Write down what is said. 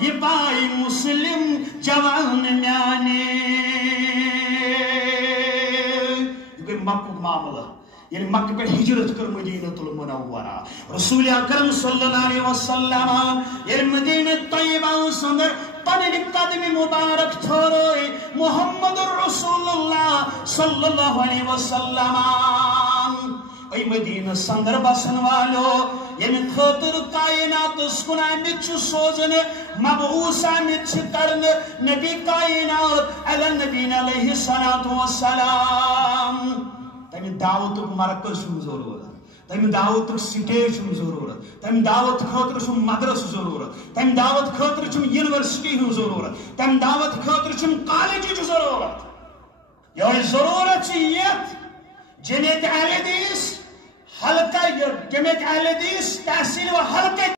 یہ by Muslim جوان میانے یہ مکہ معاملہ یعنی مکہ پہ ہجرت کر مدینہ المنورہ رسول اکرم صلی اللہ علیہ وسلم یعنی مدینہ طیبہ سندر پنن قدم مبارک تھوڑے محمد رسول اللہ صلی اللہ علیہ وسلم اے مدینہ سندر بسن والو یعنی خاطر کائنات اسکن آمد چھ سوزن مبعوث آمد چھ کرن نبی کائنات علی نبی علیہ السلام تمہیں دعوت مرکز ضرورت تمہیں دعوت سٹیج ضرورت تمہیں دعوت خاطر مدرس ضرورت تمہیں دعوت خاطر یونیورسٹی ضرورت تمہیں دعوت خاطر کالج ضرورت یہ ضرورت یہ جمعیت اہل حدیث حلقہ جمعیت اہل حدیث تحصیل و حلقہ